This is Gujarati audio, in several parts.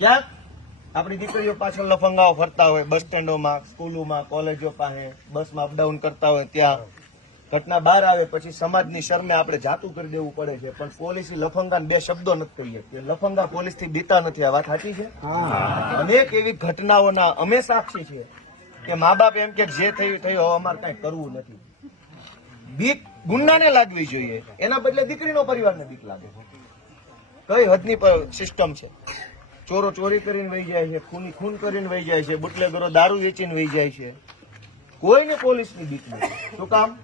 ક્યાંક આપણી દીકરીઓ પાછળ લફંગાઓ ફરતા હોય, બસ સ્ટેન્ડોમાં, સ્કૂલોમાં, કોલેજો પાસે, બસમાં અપડાઉન કરતા હોય, ત્યાં ઘટના બહાર આવે પછી સમાજની શરમે આપણે જાતું કરી દેવું પડે છે. પણ પોલીસ લફંગા બે શબ્દો નથી કહીએ કે લફંગા પોલીસ થી બીતા નથી. આ વાત સાચી છે. અનેક એવી ઘટનાઓના અમે સાક્ષી છીએ કે મા બાપ એમ કે જે થયું થયું, હવે અમારે કઈ કરવું નથી. બીક ગુન્નાને લાગવી જોઈએ, એના બદલે દીકરીનો પરિવારને બીક લાગે. કઈ હદની સિસ્ટમ છે. ચોરો ચોરી કરીને વહી જાય છે, ખૂની ખૂન કરીને વહી જાય છે, બુટલેગરો દારૂ વેચીને વહી જાય છે. કોઈને પોલીસની બીક નથી. શું કામ?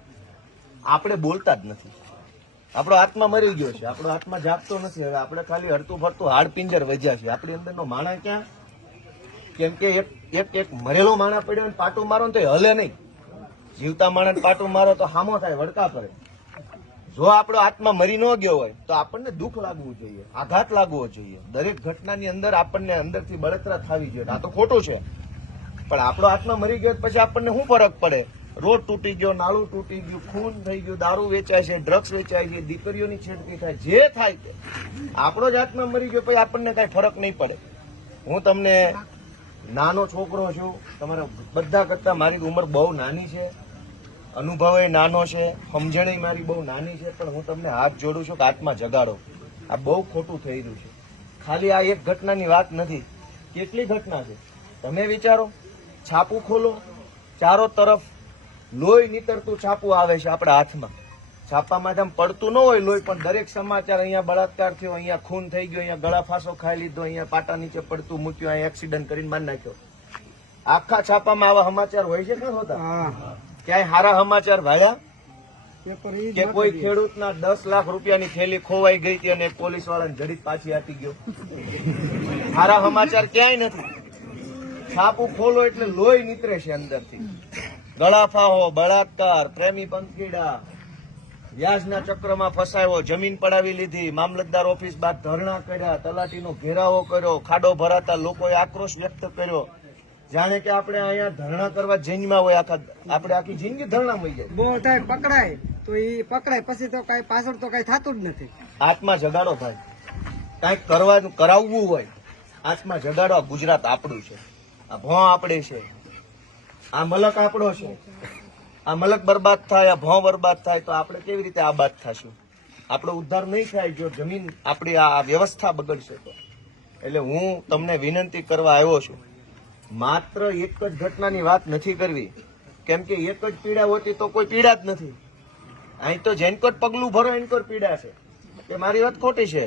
આપણે બોલતા જ નથી. આપણો આત્મા મરી ગયો છે, આપણો આત્મા જાગતો નથી. હવે આપણે ખાલી હરતું ફરતું હાડ પિંજર વેચ્યા છે. આપણી અંદરનો માણસ ક્યાં? કેમ કે એક મરેલો માણસ પડ્યો પાટું મારો ને તો હલે નહીં. જીવતા માણસ પાટું મારો તો હામો થાય, વડકા પડે. જો આપણો આત્મા મરી ન ગયો હોય તો આપણને દુઃખ લાગવું જોઈએ, આઘાત લાગવો જોઈએ. દરેક ઘટનાની અંદર આપણને અંદરથી બળતરા થવી જોઈએ. આ તો ખોટું છે, પણ આપણો આત્મા મરી ગયો પછી આપણને શું ફરક પડે? રોડ તૂટી ગયો, નાળું તૂટી ગયું, ખૂન થઈ ગયું, દારૂ વેચાય છે, ડ્રગ્સ વેચાય છે, દીકરીઓની છેડતી થાય, જે થાય તે આપણો જ આત્મા મરી ગયો પછી આપણને કઈ ફરક નહીં પડે. હું તમને નાનો છોકરો છું, તમારા બધા કરતા મારી ઉંમર બહુ નાની છે, અનુભવ નાનો છે, સમજણ મારી બહુ નાની છે, પણ હું તમને હાથ જોડું છું કે આત્મા જગાડો. આ બહુ ખોટું થઈ રહ્યું છે. ખાલી આ એક ઘટનાની વાત નથી, કેટલી ઘટના છે. તમે વિચારો, છાપું ખોલો, ચારો તરફ લોહી નીતરતું છાપું આવે છે આપણા હાથમાં. છાપામાં આમ પડતું ન હોય લોહી, પણ દરેક સમાચાર, અહીંયા બળાત્કાર થયો, અહીંયા ખૂન થઈ ગયો, અહીંયા ગળા ફાંસો ખાઈ લીધો, અહીંયા પાટા નીચે પડતું મૂક્યું, અહીંયા એક્સિડન્ટ કરીને મારી નાખ્યો. આખા છાપામાં આવા સમાચાર હોય છે કે હોતા? ક્યાંય સારા સમાચાર ભાડ્યા? કે કોઈ ખેડૂતના 10 લાખ રૂપિયાની થેલી ખોવાઈ ગઈ હતી અને પોલીસ વાળાને જડી પાછી આપી ગયો. સારા સમાચાર ક્યાંય નથી. છાપું ખોલો એટલે લોહી નીતરે છે અંદરથી. ગળાફાઓ, બળાત્કાર, પ્રેમી પંખીડા, વ્યાજના ચક્રમાં ફસાયો, જમીન પડાવી લીધી, મામલતદાર ઓફિસ બહાર ધરણા કર્યા, તલાટીનો ઘેરાવો કર્યો, ખાડો ભરાતા લોકોએ આક્રોશ વ્યક્ત કર્યો. જાણે કે આપણે અહીંયા ધરણા કરવા જૈનમાં હોય, આપણે આખી જિંદગી ધરણા મળી જાય. બહુ થાય પકડાય તો એ પકડાય, પછી તો કઈ પાછળ તો કઈ થતું જ નથી. આત્મા જગાડો ભાઈ, કઈક કરવાનું કરાવવું હોય, આત્મા જગાડો. ગુજરાત આપણું છે, આ ભોં આપણે છે, આ મલક આપણો છે. આ મલક બરબાદ થાય, આ ભોં બરબાદ થાય તો આપણે કેવી રીતે આબાદ થશું? આપણો ઉદ્ધાર નહીં થાય જો જમીન આપણી આ વ્યવસ્થા બગડશે તો. એટલે હું તમને વિનંતી કરવા આવ્યો છું, માત્ર એક જ ઘટનાની વાત નથી કરવી, કેમ કે એક જ પીડા હોતી તો કોઈ પીડા જ નથી. અહીં તો જેનકોટ પગલું ભરો એનકોટ પીડા છે. કે મારી વાત ખોટી છે?